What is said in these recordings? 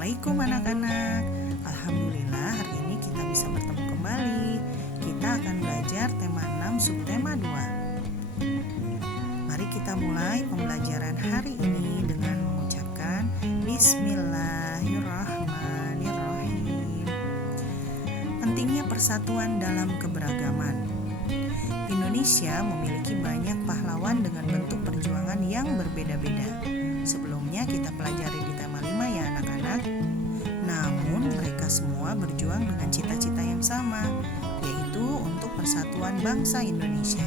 Assalamualaikum anak-anak. Alhamdulillah hari ini kita bisa bertemu kembali. Kita akan belajar tema 6 subtema 2. Mari kita mulai pembelajaran hari ini dengan mengucapkan Bismillahirrahmanirrahim. Pentingnya persatuan dalam keberagaman. Indonesia memiliki banyak pahlawan dengan bentuk perjuangan yang berbeda-beda. Sebelumnya kita pelajari di tema 5 ya anak-anak. Namun mereka semua berjuang dengan cita-cita yang sama, yaitu untuk persatuan bangsa Indonesia.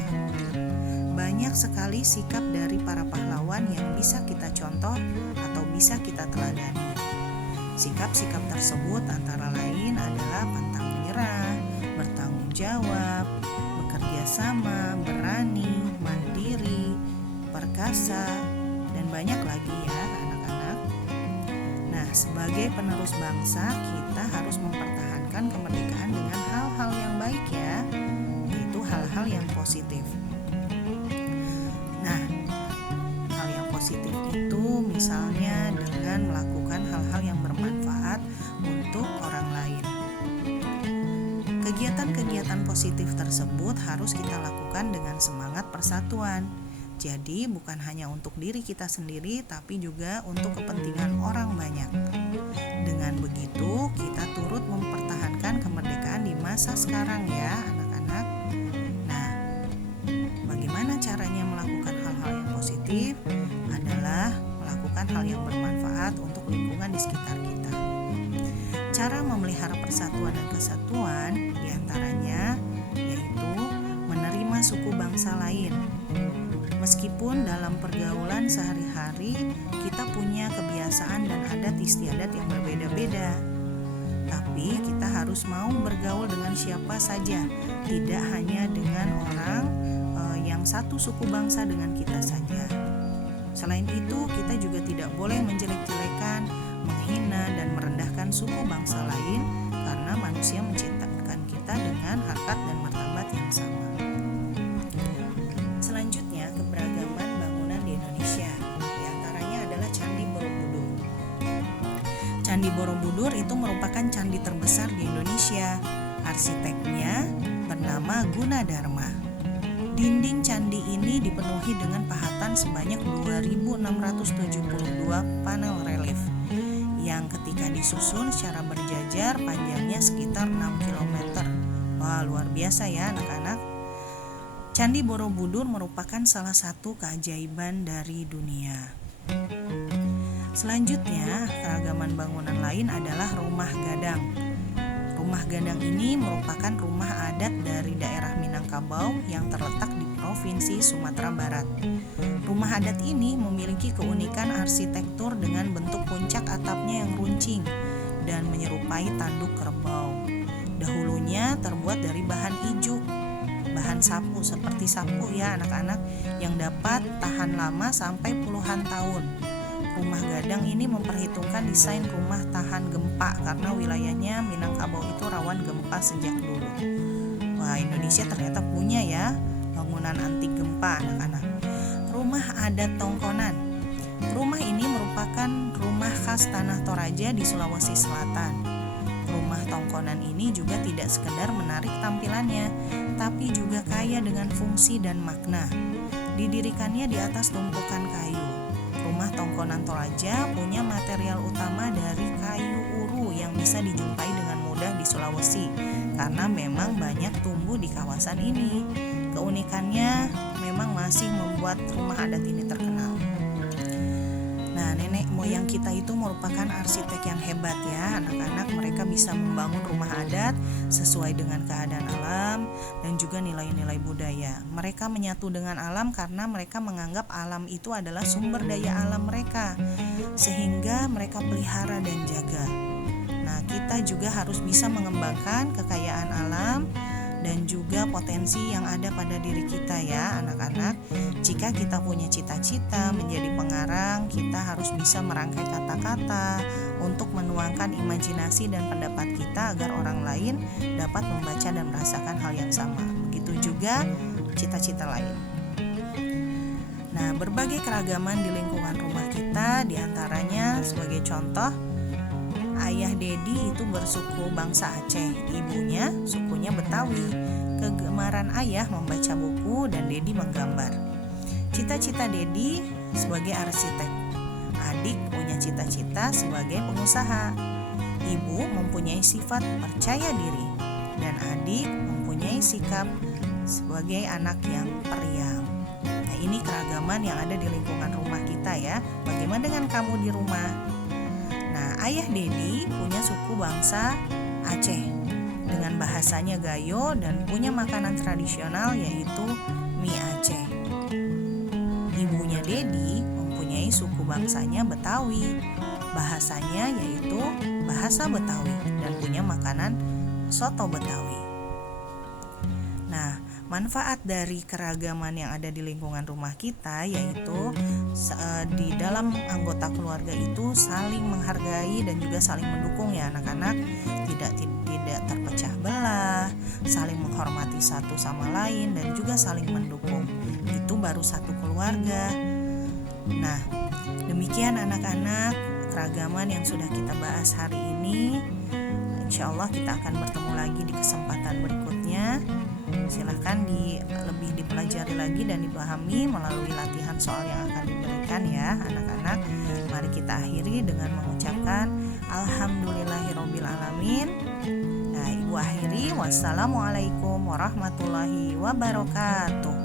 Banyak sekali sikap dari para pahlawan yang bisa kita contoh atau bisa kita teladani. Sikap-sikap tersebut antara lain adalah pantang menyerah, bertanggung jawab, bekerja sama, berani, mandiri, perkasa, dan banyak lagi ya anak-anak. Nah, sebagai penerus bangsa, kita harus mempertahankan kemerdekaan dengan hal-hal yang baik ya, yaitu hal-hal yang positif. Nah, hal yang positif itu misalnya dengan melakukan hal-hal yang bermanfaat untuk orang lain. Kegiatan-kegiatan positif tersebut harus kita lakukan dengan semangat persatuan. Jadi bukan hanya untuk diri kita sendiri, tapi juga untuk kepentingan orang banyak. Dengan begitu, kita turut mempertahankan kemerdekaan di masa sekarang ya anak-anak. Nah, bagaimana caranya melakukan hal-hal yang positif? Adalah melakukan hal yang bermanfaat untuk lingkungan di sekitar kita. Cara memelihara persatuan dan kesatuan diantaranya yaitu menerima suku bangsa lain. Meskipun dalam pergaulan sehari-hari kita punya kebiasaan dan adat istiadat yang berbeda-beda, tapi kita harus mau bergaul dengan siapa saja, tidak hanya dengan orang yang satu suku bangsa dengan kita saja. Selain itu, kita juga tidak boleh menjelek-jelekan, menghina dan merendahkan suku bangsa lain karena manusia menciptakan kita dengan harkat dan martabat yang sama. Selanjutnya, keberagaman bangunan di Indonesia. Di antaranya adalah Candi Borobudur. Candi Borobudur itu merupakan candi terbesar di Indonesia. Arsiteknya bernama Gunadarma. Dinding candi ini dipenuhi dengan pahatan sebanyak 2.672 panel relief yang ketika disusun secara berjajar panjangnya sekitar 6 km. Wah, luar biasa ya anak-anak. Candi Borobudur merupakan salah satu keajaiban dari dunia. Selanjutnya, keragaman bangunan lain adalah rumah gadang. Rumah gadang ini merupakan rumah adat dari daerah Minangkabau yang terletak di Provinsi Sumatera Barat. Rumah adat ini memiliki keunikan arsitektur dengan bentuk puncak atapnya yang runcing dan menyerupai tanduk kerbau. Dahulunya terbuat dari bahan ijuk, bahan sapu seperti sapu ya anak-anak, yang dapat tahan lama sampai puluhan tahun. Rumah gadang ini memperhitungkan desain rumah tahan gempa karena wilayahnya Minangkabau itu rawan gempa sejak dulu. Wah, Indonesia ternyata punya ya bangunan anti gempa anak-anak. Rumah adat Tongkonan. Rumah ini merupakan rumah khas Tanah Toraja di Sulawesi Selatan. Rumah Tongkonan ini juga tidak sekedar menarik tampilannya, tapi juga kaya dengan fungsi dan makna. Didirikannya di atas tumpukan kayu. Rumah Tongkonan Toraja punya material utama dari kayu uru yang bisa dijumpai dengan mudah di Sulawesi, karena memang banyak tumbuh di kawasan ini. Keunikannya memang masih membuat rumah adat ini terkenal. Nah, nenek moyang kita itu merupakan arsitek yang hebat ya anak-anak. Mereka bisa membangun rumah adat sesuai dengan keadaan alam dan juga nilai-nilai budaya. Mereka menyatu dengan alam karena mereka menganggap alam itu adalah sumber daya alam mereka, sehingga mereka pelihara dan jaga. Nah, kita juga harus bisa mengembangkan kekayaan alam dan juga potensi yang ada pada diri kita ya anak-anak. Jika kita punya cita-cita menjadi pengarang, kita harus bisa merangkai kata-kata untuk menuangkan imajinasi dan pendapat kita agar orang lain dapat membaca dan merasakan hal yang sama. Begitu juga cita-cita lain. Nah, berbagai keragaman di lingkungan rumah kita, diantaranya sebagai contoh Ayah Dedi itu bersuku bangsa Aceh, ibunya sukunya Betawi. Kegemaran ayah membaca buku dan Dedi menggambar. Cita-cita Dedi sebagai arsitek. Adik punya cita-cita sebagai pengusaha. Ibu mempunyai sifat percaya diri dan adik mempunyai sikap sebagai anak yang periang. Nah, ini keragaman yang ada di lingkungan rumah kita ya. Bagaimana dengan kamu di rumah? Nah, ayah Dedi punya suku bangsa Aceh dengan bahasanya Gayo dan punya makanan tradisional yaitu mie Aceh. Ibunya Dedi mempunyai suku bangsanya Betawi, bahasanya yaitu bahasa Betawi dan punya makanan soto Betawi. Nah, manfaat dari keragaman yang ada di lingkungan rumah kita yaitu di dalam anggota keluarga itu saling menghargai dan juga saling mendukung ya anak-anak, tidak terpecah belah, saling menghormati satu sama lain dan juga saling mendukung. Itu baru satu keluarga. Nah, demikian anak-anak keragaman yang sudah kita bahas hari ini. Insya Allah kita akan bertemu lagi di kesempatan berikutnya. Silahkan lebih dipelajari lagi dan dipahami melalui latihan soal yang akan diberikan ya anak-anak. Mari kita akhiri dengan mengucapkan Alhamdulillahirobbilalamin. Nah, Ibu akhiri, wassalamualaikum warahmatullahi wabarakatuh.